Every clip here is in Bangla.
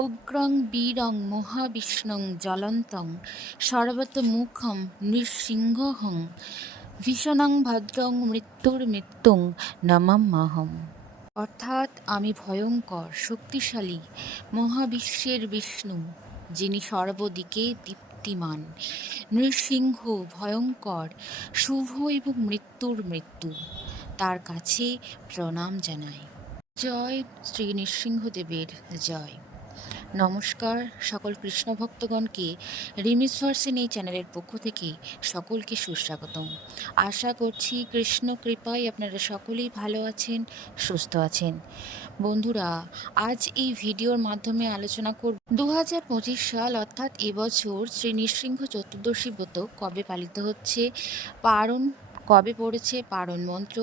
উগ্রং বীরং মহাবিষ্ণুং জ্বলন্তং সর্বতোমুখং নৃসিংহং ভীষণং ভদ্রং মৃত্যুর মৃত্যুং নমাম্যহম অর্থাৎ আমি ভয়ঙ্কর, শক্তিশালী, মহাবিশ্বের বিষ্ণু, যিনি সর্বদিকে দীপ্তিমান। নৃসিংহ, ভয়ঙ্কর, শুভ এবং মৃত্যুর মৃত্যু, তার কাছে প্রণাম জানাই। জয় শ্রী নৃসিংহদেবের জয়। নমস্কার, সকল কৃষ্ণ ভক্তগণকে রিমিস ভার্সেন এই চ্যানেলের পক্ষ থেকে সকলকে সুস্বাগতম। আশা করছি কৃষ্ণ কৃপায় আপনারা সকলেই ভালো আছেন, সুস্থ আছেন। বন্ধুরা, আজ এই ভিডিওর মাধ্যমে আলোচনা করব দু হাজার পঁচিশ সাল, অর্থাৎ এবছর শ্রী নৃসিংহ চতুর্দশী ব্রত কবে পালিত হচ্ছে, পারণ কবে পড়েছে, পারণ মন্ত্র,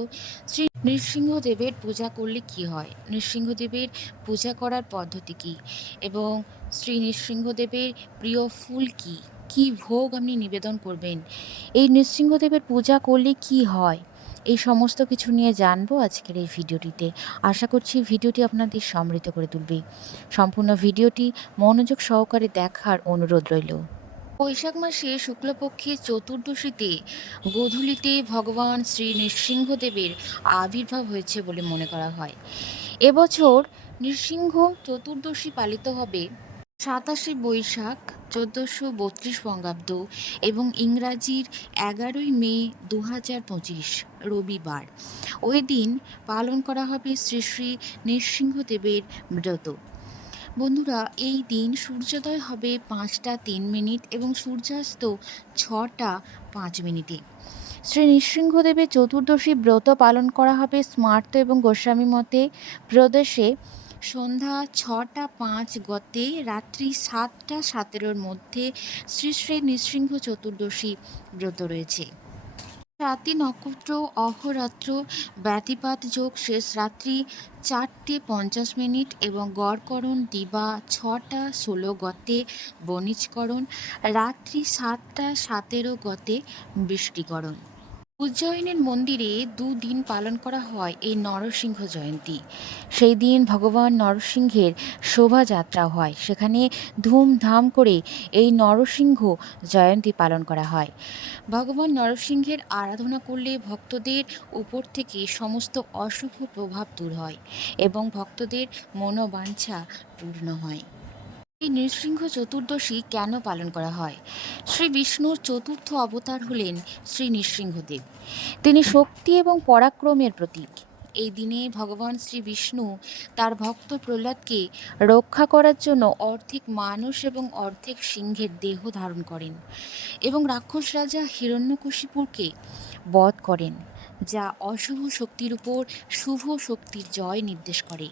শ্রী নৃসিংহদেবের পূজা করলে কি হয়? নৃসিংহদেবের পূজা করার পদ্ধতি কি? এবং শ্রী নৃসিংহদেবের প্রিয় ফুল কি? কি ভোগ আপনি নিবেদন করবেন? এই নৃসিংহদেবের পূজা করলে কি হয়? এই সমস্ত কিছু নিয়ে জানব আজকের এই ভিডিওটিতে। আশা করছি ভিডিওটি আপনাদের সমৃদ্ধ করে তুলবে। সম্পূর্ণ ভিডিওটি মনোযোগ সহকারে দেখার অনুরোধ রইল। বৈশাখ মাসে শুক্লপক্ষের চতুর্দশীতে গোধূলিতে ভগবান শ্রী নৃসিংহদেবের আবির্ভাব হয়েছে বলে মনে করা হয়। এবছর নৃসিংহ চতুর্দশী পালিত হবে সাতাশে বৈশাখ চোদ্দোশো বত্রিশ বঙ্গাব্দ এবং ইংরাজির এগারোই মে দু হাজার পঁচিশ রবিবার। ওই দিন পালন করা হবে শ্রী শ্রী নৃসিংহদেবের ব্রত। বন্ধুরা, এই দিন সূর্যোদয় হবে পাঁচটা তিন মিনিট এবং সূর্যাস্ত ছটা পাঁচ মিনিটে। শ্রী নৃসিংহদেবের চতুর্দশী ব্রত পালন করা হবে স্মার্ত এবং গোস্বামী মতে। প্রদেশে সন্ধ্যা ছটা পাঁচ গতে রাত্রি সাতটা সতেরোর মধ্যে শ্রী শ্রী নৃসিংহ চতুর্দশী ব্রত রয়েছে। রাতি নক্ষত্র, অহরাত্র, ব্যতিপাত যোগ শেষ রাত্রি চারটে পঞ্চাশ মিনিট এবং গড়করণ দিবা ছটা ষোলো গতে বণিজকরণ, রাত্রি সাতটা সাতেরো গতে বৃষ্টিকরণ। উজ্জয়িনীর মন্দিরে দুদিন পালন করা হয় এই নরসিংহ জয়ন্তী। সেই দিন ভগবান নরসিংহের শোভাযাত্রা হয়। সেখানে ধুমধাম করে এই নরসিংহ জয়ন্তী পালন করা হয়। ভগবান নরসিংহের আরাধনা করলে ভক্তদের উপর থেকে সমস্ত অশুভ প্রভাব দূর হয় এবং ভক্তদের মনোবাঞ্ছা পূর্ণ হয়। এই নৃসিংহ চতুর্দশী কেন পালন করা হয়? শ্রী বিষ্ণুর চতুর্থ অবতার হলেন শ্রী নৃসিংহদেব। তিনি শক্তি এবং পরাক্রমের প্রতীক। এই দিনে ভগবান শ্রী বিষ্ণু তার ভক্ত প্রহ্লাদকে রক্ষা করার জন্য অর্ধেক মানুষ এবং অর্ধেক সিংহের দেহ ধারণ করেন এবং রাক্ষস রাজা হিরণ্যকশিপুরকে বধ করেন, যা অশুভ শক্তির উপর শুভ শক্তির জয় নির্দেশ করে।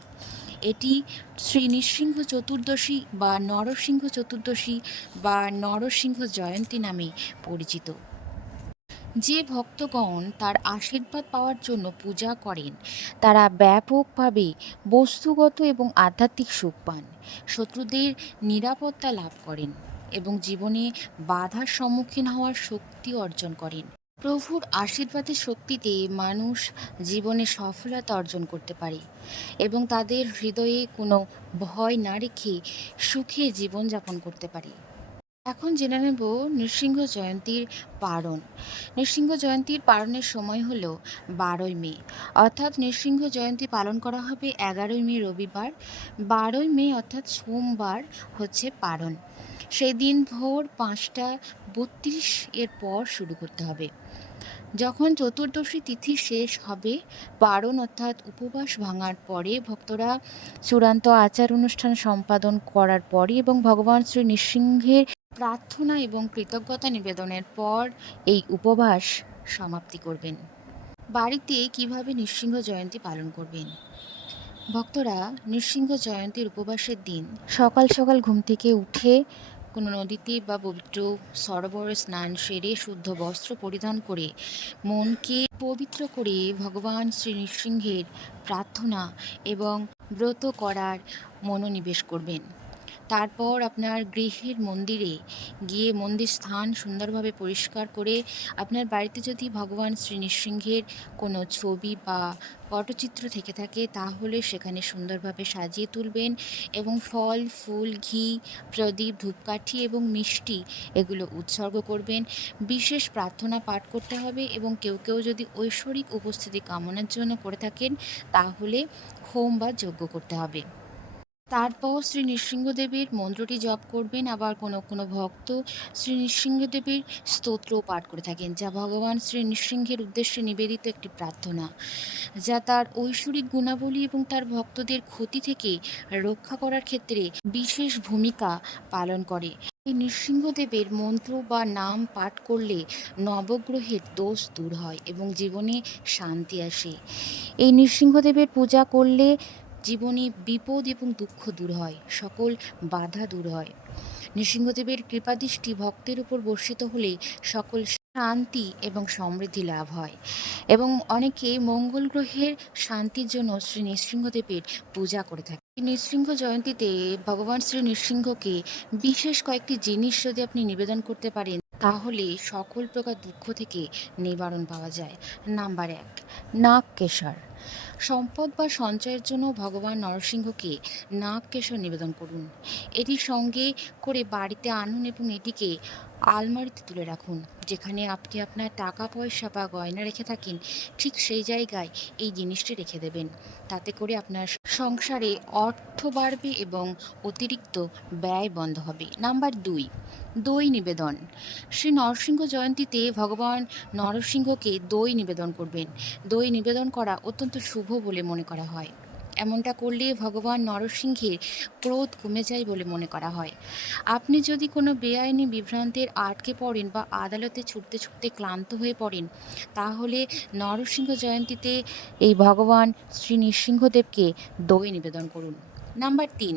এটি শ্রী নৃসিংহ চতুর্দশী বা নরসিংহ চতুর্দশী বা নরসিংহ জয়ন্তী নামে পরিচিত। যে ভক্তগণ তার আশীর্বাদ পাওয়ার জন্য পূজা করেন, তারা ব্যাপকভাবে বস্তুগত এবং আধ্যাত্মিক সুখ পান, শত্রুদের নিরাপত্তা লাভ করেন এবং জীবনে বাধার সম্মুখীন হওয়ার শক্তি অর্জন করেন। প্রভুর আশীর্বাদের শক্তিতে মানুষ জীবনে সফলতা অর্জন করতে পারে এবং তাদের হৃদয়ে কোনো ভয় না রেখে সুখে জীবনযাপন করতে পারে। এখন জেনে নেব নৃসিংহ জয়ন্তীর পারণ। নৃসিংহ জয়ন্তীর পালনের সময় হল বারোই মে। অর্থাৎ নৃসিংহ জয়ন্তী পালন করা হবে এগারোই মে রবিবার। বারোই মে অর্থাৎ সোমবার হচ্ছে পারণ। সেই দিন ভোর পাঁচটা বত্রিশ এর পর শুরু করতে হবে। যখন চতুর্দশী তিথি শেষ হবে, পারণ অর্থাৎ উপবাস ভাঙার পরে ভক্তরা চূড়ান্ত আচার অনুষ্ঠান সম্পাদন করার পরে এবং ভগবান শ্রী নৃসিংহের প্রার্থনা এবং কৃতজ্ঞতা নিবেদনের পর এই উপবাস সমাপ্তি করবেন। বাড়িতে কীভাবে নৃসিংহ জয়ন্তী পালন করবেন? ভক্তরা নৃসিংহ জয়ন্তীর উপবাসের দিন সকাল সকাল ঘুম থেকে উঠে কোনো নদীতে বা পবিত্র সরোবরে স্নান সেরে শুদ্ধ বস্ত্র পরিধান করে মনকে পবিত্র করে ভগবান শ্রী নৃসিংহের প্রার্থনা এবং ব্রত করার মনোনিবেশ করবেন। তারপর আপনার গৃহের মন্দিরে গিয়ে মন্দির স্থান সুন্দরভাবে পরিষ্কার করে আপনার বাড়িতে যদি ভগবান শ্রী নৃসিংহের কোনো ছবি বা পটচিত্র থেকে থাকে, তাহলে সেখানে সুন্দরভাবে সাজিয়ে তুলবেন এবং ফল, ফুল, ঘি, প্রদীপ, ধূপকাঠি এবং মিষ্টি এগুলো উৎসর্গ করবেন। বিশেষ প্রার্থনা পাঠ করতে হবে এবং কেউ কেউ যদি ঐশ্বরিক উপস্থিতি কামনার জন্য করে থাকেন, তাহলে হোম বা যজ্ঞ করতে হবে। তারপর শ্রী নৃসিংহদেবের মন্ত্রটি জপ করবেন, আবার কোনো কোনো ভক্ত শ্রী নৃসিংহদেবের স্তোত্রও পাঠ করে থাকেন, যা ভগবান শ্রী নৃসিংহের উদ্দেশ্যে নিবেদিত একটি প্রার্থনা। যা তার ঐশ্বরিক গুণাবলী এবং তার ভক্তদের ক্ষতি থেকে রক্ষা করার ক্ষেত্রে বিশেষ ভূমিকা পালন করে। এই নৃসিংহদেবের মন্ত্র বা নাম পাঠ করলে নবগ্রহের দোষ দূর হয় এবং জীবনে শান্তি আসে। এই নৃসিংহদেবের পূজা করলে জীবনে বিপদ এবং দুঃখ দূর হয়, সকল বাধা দূর হয়। নৃসিংহদেবের কৃপাদৃষ্টি ভক্তের উপর বর্ষিত হলে সকল শান্তি এবং সমৃদ্ধি লাভ হয় এবং অনেকে মঙ্গল গ্রহের শান্তির জন্য শ্রী নৃসিংহদেবের পূজা করে থাকে। নৃসিংহ জয়ন্তীতে ভগবান শ্রী নৃসিংহকে বিশেষ কয়েকটি জিনিস যদি আপনি নিবেদন করতে পারেন, তাহলে সকল প্রকার দুঃখ থেকে নিবারণ পাওয়া যায়। নাম্বার এক নাগ কেশর সম্পদ বা সঞ্চয়ের জন্য ভগবান নরসিংহকে নাগ কেশর নিবেদন করুন। এটি সঙ্গে করে বাড়িতে আনুন এবং এটিকে আলমারিতে তুলে রাখুন, যেখানে আপনি আপনার টাকা পয়সা বা গয়না রেখে থাকেন, ঠিক সেই জায়গায় এই জিনিসটি রেখে দেবেন। তাতে করে আপনার সংসারে অর্থ বাড়বে এবং অতিরিক্ত ব্যয় বন্ধ হবে। নাম্বার দুই, দই নিবেদন। শ্রী নরসিংহ জয়ন্তীতে ভগবান নরসিংহকে দই নিবেদন করবেন। দই নিবেদন করা অত্যন্ত শুভ বলে মনে করা হয়। এমনটা করলে ভগবান নরসিংহের ক্রোধ কমে যায় বলে মনে করা হয়। আপনি যদি কোনো বেআইনি বিভ্রান্তের আটকে পড়েন বা আদালতে ছুটতে ছুটতে ক্লান্ত হয়ে পড়েন, তাহলে নরসিংহ জয়ন্তীতে এই ভগবান শ্রী নৃসিংহদেবকে দই নিবেদন করুন। নাম্বার তিন,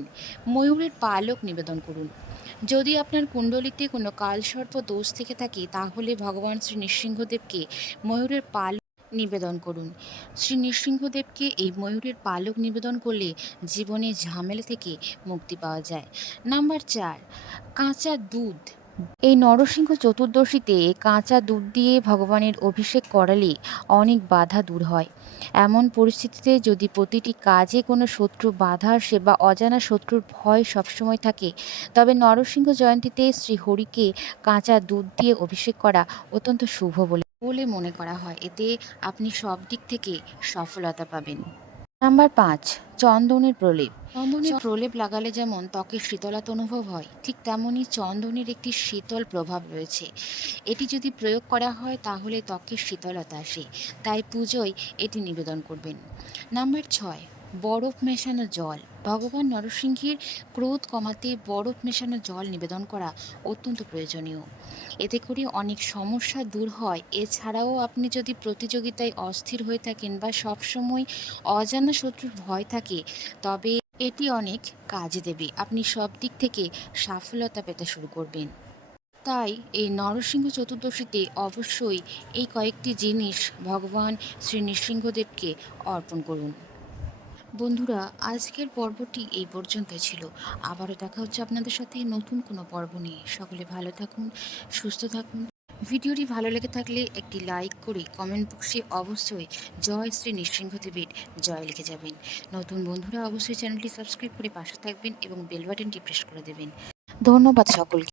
ময়ূরের পালক নিবেদন করুন। যদি আপনার কুণ্ডলিতে কোনো কালসর্প দোষ থেকে থাকে, তাহলে ভগবান শ্রী নৃসিংহদেবকে ময়ূরের পালক নিবেদন করুন। শ্রী নৃসিংহদেবকে এই ময়ূরের পালক নিবেদন করলে জীবনে ঝামেলা থেকে মুক্তি পাওয়া যায়। নাম্বার চার, কাঁচা দুধ। এই নরসিংহ চতুর্দশীতে কাঁচা দুধ দিয়ে ভগবানের অভিষেক করালে অনেক বাধা দূর হয়। এমন পরিস্থিতিতে যদি প্রতিটি কাজে কোনো শত্রু বাধা আসে বা অজানা শত্রুর ভয় সবসময় থাকে, তবে নরসিংহ জয়ন্তীতে শ্রী হরিকে কাঁচা দুধ দিয়ে অভিষেক করা অত্যন্ত শুভ বলে বলে মনে করা হয়। এতে আপনি সব দিক থেকে সফলতা পাবেন। নাম্বার পাঁচ চন্দনের প্রলেপ। চন্দনের প্রলেপ লাগালে যেমন ত্বকের শীতলতা অনুভব হয় ঠিক তেমনই চন্দনের একটি শীতল প্রভাব রয়েছে। এটি যদি প্রয়োগ করা হয় তাহলে ত্বকের শীতলতা আসে। তাই পুজোয় এটি নিবেদন করবেন। নাম্বার ছয় বরফ মেশানো জল। ভগবান নরসিংহের ক্রোধ কমাতে বরফ মেশানো জল নিবেদন করা অত্যন্ত প্রয়োজনীয়। এতে করে অনেক সমস্যা দূর হয়। এছাড়াও আপনি যদি প্রতিযোগিতায় অস্থির হয়ে থাকেন বা সবসময় অজানা শত্রুর ভয় থাকে, তবে এটি অনেক কাজে দেবে। আপনি সব দিক থেকে সাফল্যতা পেতে শুরু করবেন। তাই এই নরসিংহ চতুর্দশীতে অবশ্যই এই কয়েকটি জিনিস ভগবান শ্রী নৃসিংহদেবকে অর্পণ করুন। বন্ধুরা, আজকের পর্বটি এই পর্যন্ত ছিল। আবারও দেখা হচ্ছে আপনাদের সাথে নতুন কোনো পর্ব নিয়ে। সকলে ভালো থাকুন, সুস্থ থাকুন। ভিডিওটি ভালো লেগে থাকলে একটি লাইক করে কমেন্ট বক্সে অবশ্যই জয় শ্রী নৃসিংহদেবের জয় লিখে যাবেন। নতুন বন্ধুরা, অবশ্যই চ্যানেলটি সাবস্ক্রাইব করে পাশে থাকবেন এবং বেল বাটনটি প্রেস করে দেবেন। ধন্যবাদ সকলকে।